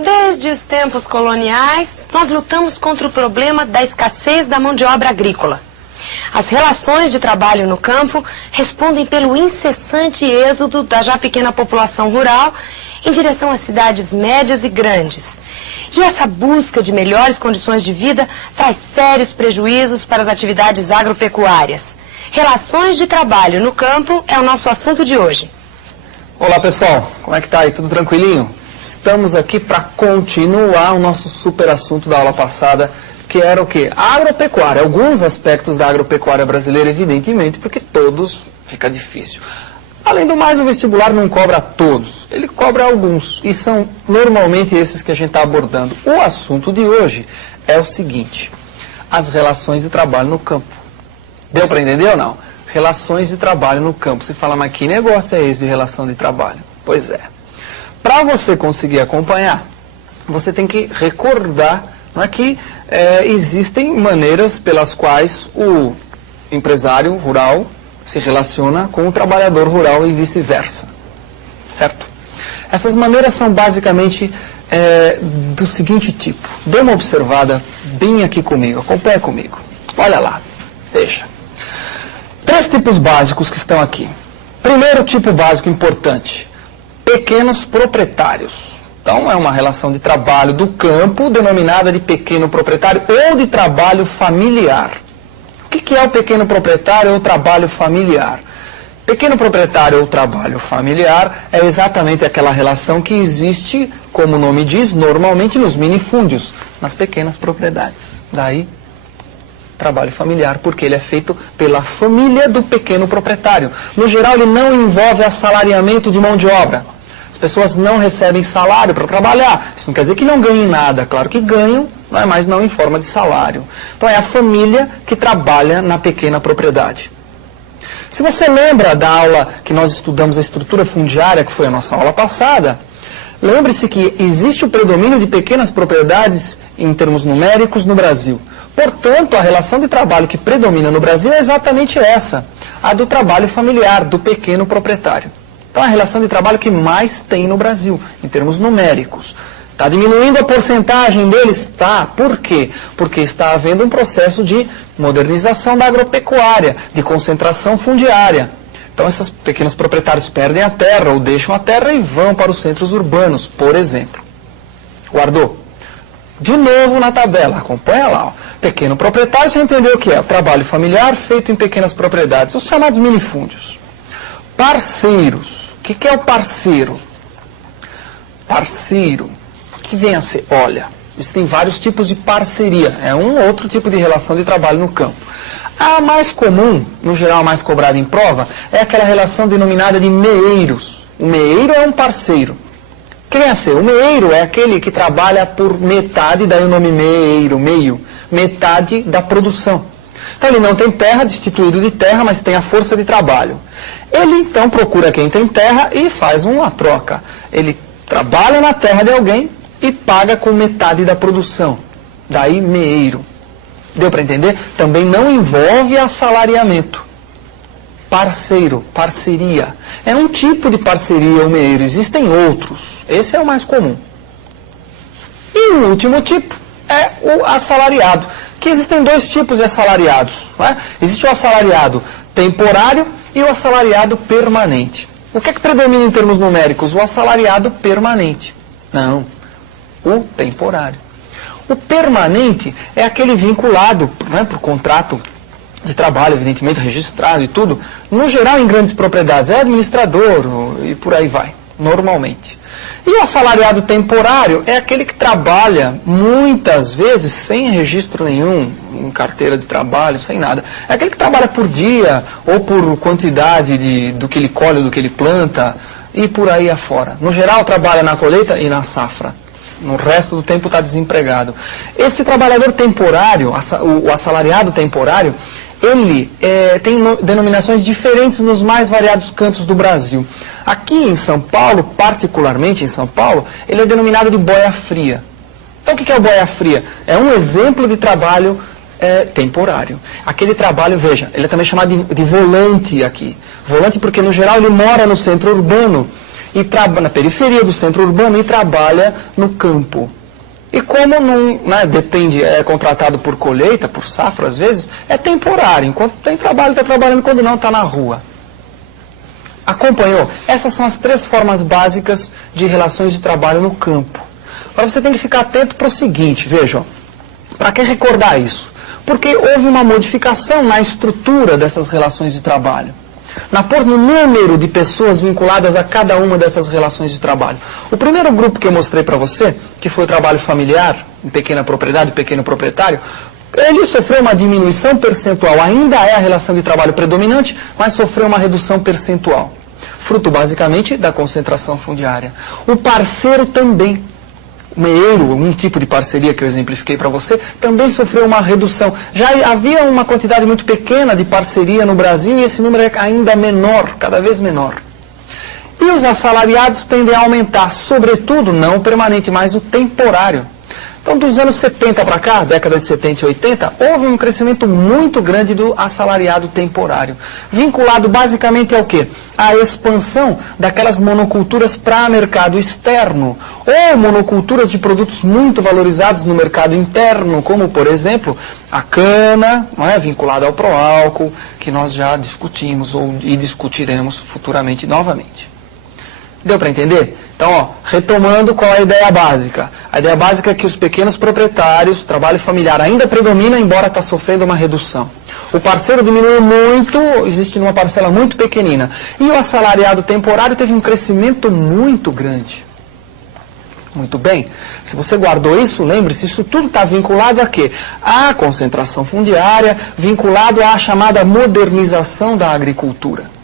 Desde os tempos coloniais, nós lutamos contra o problema da escassez da mão de obra agrícola. As relações de trabalho no campo respondem pelo incessante êxodo da já pequena população rural em direção às cidades médias e grandes. E essa busca de melhores condições de vida traz sérios prejuízos para as atividades agropecuárias. Relações de trabalho no campo é o nosso assunto de hoje. Olá pessoal, como é que tá aí? Tudo tranquilinho? Estamos aqui para continuar o nosso super assunto da aula passada, que era o quê? A agropecuária. Alguns aspectos da agropecuária brasileira, evidentemente, porque todos fica difícil. Além do mais, o vestibular não cobra todos, ele cobra alguns, e são normalmente esses que a gente está abordando. O assunto de hoje é o seguinte: as relações de trabalho no campo. Deu para entender ou não? Relações de trabalho no campo. Você fala, mas que negócio é esse de relação de trabalho? Pois é. Para você conseguir acompanhar, você tem que recordar, não é, que existem maneiras pelas quais o empresário rural se relaciona com o trabalhador rural e vice-versa, certo? Essas maneiras são basicamente do seguinte tipo. Dê uma observada bem aqui comigo, acompanha comigo. Olha lá, veja. 3 tipos básicos que estão aqui. Primeiro tipo básico importante: pequenos proprietários. Então, é uma relação de trabalho do campo, denominada de pequeno proprietário ou de trabalho familiar. O que é o pequeno proprietário ou trabalho familiar? Pequeno proprietário ou trabalho familiar é exatamente aquela relação que existe, como o nome diz, normalmente nos minifúndios, nas pequenas propriedades. Daí, trabalho familiar, porque ele é feito pela família do pequeno proprietário. No geral, ele não envolve assalariamento de mão de obra. As pessoas não recebem salário para trabalhar. Isso não quer dizer que não ganhem nada. Claro que ganham, mas não em forma de salário. Então é a família que trabalha na pequena propriedade. Se você lembra da aula que nós estudamos a estrutura fundiária, que foi a nossa aula passada, lembre-se que existe o predomínio de pequenas propriedades em termos numéricos no Brasil. Portanto, a relação de trabalho que predomina no Brasil é exatamente essa, a do trabalho familiar, do pequeno proprietário. Então, é a relação de trabalho que mais tem no Brasil, em termos numéricos. Está diminuindo a porcentagem deles? Está. Por quê? Porque está havendo um processo de modernização da agropecuária, de concentração fundiária. Então, esses pequenos proprietários perdem a terra ou deixam a terra e vão para os centros urbanos, por exemplo. Guardou? De novo na tabela, acompanha lá. Ó. Pequeno proprietário, você entendeu o que é? O trabalho familiar feito em pequenas propriedades, os chamados minifúndios. Parceiros. O que é o parceiro? Parceiro, o que vem a ser? Olha, existem vários tipos de parceria. É um outro tipo de relação de trabalho no campo. A mais comum, no geral mais cobrada em prova, é aquela relação denominada de meeiros. O meeiro é um parceiro. O que vem a ser? O meeiro é aquele que trabalha por metade, daí o nome meeiro, meio, metade da produção. Então ele não tem terra, destituído de terra, mas tem a força de trabalho. Ele então procura quem tem terra e faz uma troca. Ele trabalha na terra de alguém e paga com metade da produção. Daí meeiro. Deu para entender? Também não envolve assalariamento. Parceiro, parceria. É um tipo de parceria o meeiro, existem outros. Esse é o mais comum. E o último tipo é o assalariado. Que existem 2 tipos de assalariados. Não é? Existe o assalariado temporário e o assalariado permanente. O que é que predomina em termos numéricos? O assalariado permanente. Não, o temporário. O permanente é aquele vinculado, né, por contrato de trabalho, evidentemente, registrado e tudo. No geral, em grandes propriedades, é administrador e por aí vai, normalmente. E o assalariado temporário é aquele que trabalha, muitas vezes, sem registro nenhum, em carteira de trabalho, sem nada. É aquele que trabalha por dia, ou por quantidade do que ele colhe, do que ele planta, e por aí afora. No geral, trabalha na colheita e na safra. No resto do tempo está desempregado. Esse trabalhador temporário, o assalariado temporário, ele tem denominações diferentes nos mais variados cantos do Brasil. Aqui em São Paulo, particularmente em São Paulo, ele é denominado de boia fria. Então o que é o boia fria? É um exemplo de trabalho temporário. Aquele trabalho, veja, ele é também chamado de volante aqui. Volante porque no geral ele mora no centro urbano e na periferia do centro urbano e trabalha no campo. E como não, né, depende, é contratado por colheita, por safra às vezes, é temporário. Enquanto tem trabalho, está trabalhando, quando não, está na rua. Acompanhou? Essas são as 3 formas básicas de relações de trabalho no campo. Agora você tem que ficar atento para o seguinte, vejam, para que recordar isso? Porque houve uma modificação na estrutura dessas relações de trabalho. No número de pessoas vinculadas a cada uma dessas relações de trabalho. O primeiro grupo que eu mostrei para você, que foi o trabalho familiar, em pequena propriedade, pequeno proprietário, ele sofreu uma diminuição percentual. Ainda é a relação de trabalho predominante, mas sofreu uma redução percentual. Fruto, basicamente, da concentração fundiária. O parceiro também. Meeiro, um tipo de parceria que eu exemplifiquei para você, também sofreu uma redução. Já havia uma quantidade muito pequena de parceria no Brasil e esse número é ainda menor, cada vez menor. E os assalariados tendem a aumentar, sobretudo, não o permanente, mas o temporário. Então, dos anos 70 para cá, década de 70 e 80, houve um crescimento muito grande do assalariado temporário. Vinculado basicamente ao quê? À expansão daquelas monoculturas para mercado externo, ou monoculturas de produtos muito valorizados no mercado interno, como, por exemplo, a cana, não é, vinculada ao proálcool, que nós já discutimos e discutiremos futuramente novamente. Deu para entender? Então, ó, retomando, qual é a ideia básica? A ideia básica é que os pequenos proprietários, o trabalho familiar ainda predomina, embora está sofrendo uma redução. O parceiro diminuiu muito, existe uma parcela muito pequenina. E o assalariado temporário teve um crescimento muito grande. Muito bem. Se você guardou isso, lembre-se, isso tudo está vinculado a quê? À concentração fundiária, vinculado à chamada modernização da agricultura.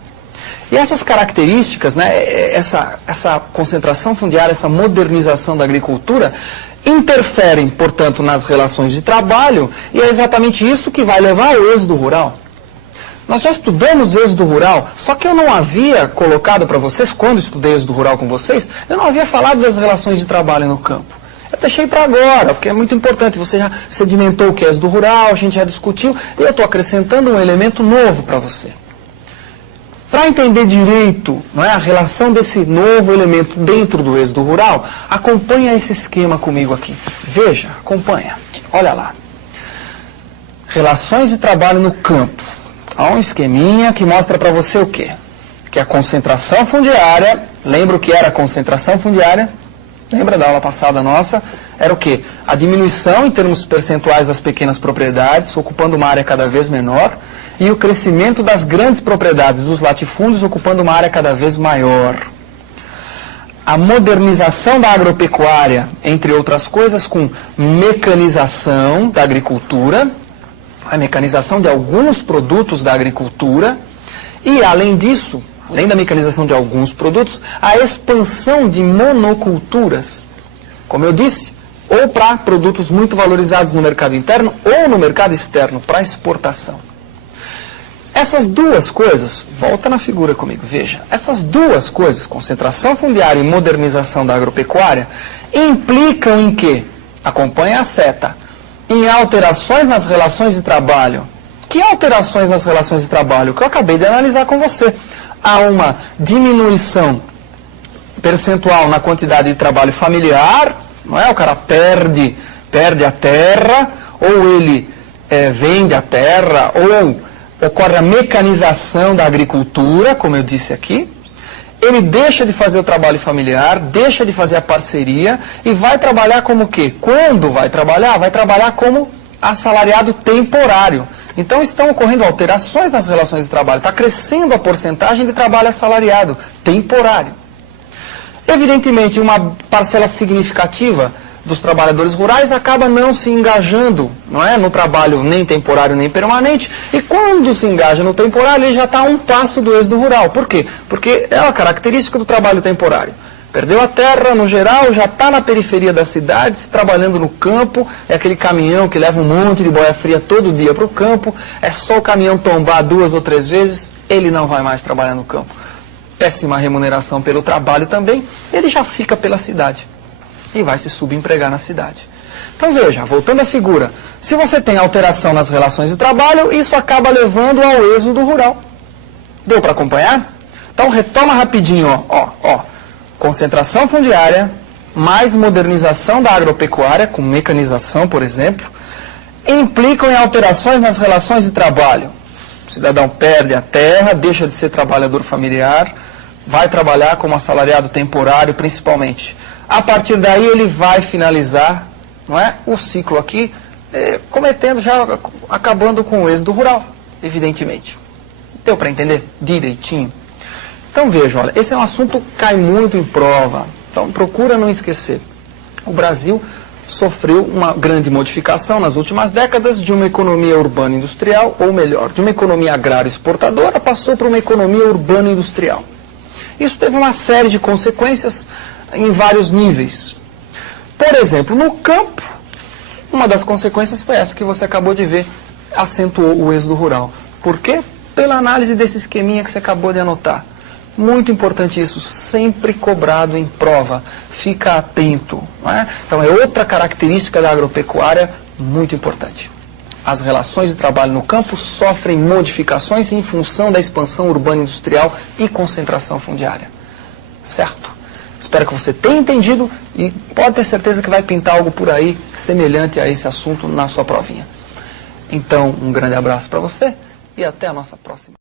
E essas características, né, essa concentração fundiária, essa modernização da agricultura, interferem, portanto, nas relações de trabalho, e é exatamente isso que vai levar ao êxodo rural. Nós já estudamos êxodo rural, só que eu não havia colocado para vocês, quando estudei êxodo rural com vocês, eu não havia falado das relações de trabalho no campo. Eu deixei para agora, porque é muito importante, você já sedimentou o que é êxodo rural, a gente já discutiu, e eu estou acrescentando um elemento novo para você. Para entender direito, não é, a relação desse novo elemento dentro do êxodo rural, acompanha esse esquema comigo aqui. Veja, acompanha. Olha lá. Relações de trabalho no campo. Há um esqueminha que mostra para você o quê? Que a concentração fundiária, lembra o que era a concentração fundiária? Lembra da aula passada nossa? Era o quê? A diminuição em termos percentuais das pequenas propriedades, ocupando uma área cada vez menor, e o crescimento das grandes propriedades, dos latifúndios, ocupando uma área cada vez maior. A modernização da agropecuária, entre outras coisas, com mecanização da agricultura, a mecanização de alguns produtos da agricultura, e, além disso, além da mecanização de alguns produtos, a expansão de monoculturas. Como eu disse, ou para produtos muito valorizados no mercado interno, ou no mercado externo, para exportação. Essas duas coisas, volta na figura comigo, veja, essas duas coisas, concentração fundiária e modernização da agropecuária, implicam em quê? Acompanha a seta. Em alterações nas relações de trabalho. Que alterações nas relações de trabalho? Que eu acabei de analisar com você. Há uma diminuição percentual na quantidade de trabalho familiar, não é? O cara perde a terra, ou ele vende a terra, ou ocorre a mecanização da agricultura, como eu disse aqui. Ele deixa de fazer o trabalho familiar, deixa de fazer a parceria e vai trabalhar como o quê? Quando vai trabalhar como assalariado temporário. Então estão ocorrendo alterações nas relações de trabalho, está crescendo a porcentagem de trabalho assalariado temporário. Evidentemente, uma parcela significativa dos trabalhadores rurais acaba não se engajando, não é, no trabalho nem temporário nem permanente, e quando se engaja no temporário, ele já está a um passo do êxodo rural. Por quê? Porque é uma característica do trabalho temporário. Perdeu a terra, no geral, já está na periferia das cidades, trabalhando no campo, é aquele caminhão que leva um monte de boia fria todo dia para o campo, é só o caminhão tombar 2 ou 3 vezes, ele não vai mais trabalhar no campo. Péssima remuneração pelo trabalho também, ele já fica pela cidade e vai se subempregar na cidade. Então veja, voltando à figura, se você tem alteração nas relações de trabalho, isso acaba levando ao êxodo rural. Deu para acompanhar? Então retoma rapidinho, ó. concentração fundiária, mais modernização da agropecuária, com mecanização, por exemplo, implicam em alterações nas relações de trabalho. O cidadão perde a terra, deixa de ser trabalhador familiar, vai trabalhar como assalariado temporário, principalmente. A partir daí ele vai finalizar, não é, o ciclo aqui, acabando com o êxodo rural, evidentemente. Deu para entender direitinho? Então vejam, olha, esse é um assunto que cai muito em prova, então procura não esquecer. O Brasil sofreu uma grande modificação nas últimas décadas de uma economia urbana industrial, ou melhor, de uma economia agrária exportadora, passou para uma economia urbana industrial. Isso teve uma série de consequências em vários níveis. Por exemplo, no campo, uma das consequências foi essa que você acabou de ver, acentuou o êxodo rural. Por quê? Pela análise desse esqueminha que você acabou de anotar. Muito importante isso, sempre cobrado em prova. Fica atento. Não é? Então é outra característica da agropecuária muito importante. As relações de trabalho no campo sofrem modificações em função da expansão urbana industrial e concentração fundiária. Certo? Espero que você tenha entendido e pode ter certeza que vai pintar algo por aí semelhante a esse assunto na sua provinha. Então, um grande abraço para você e até a nossa próxima.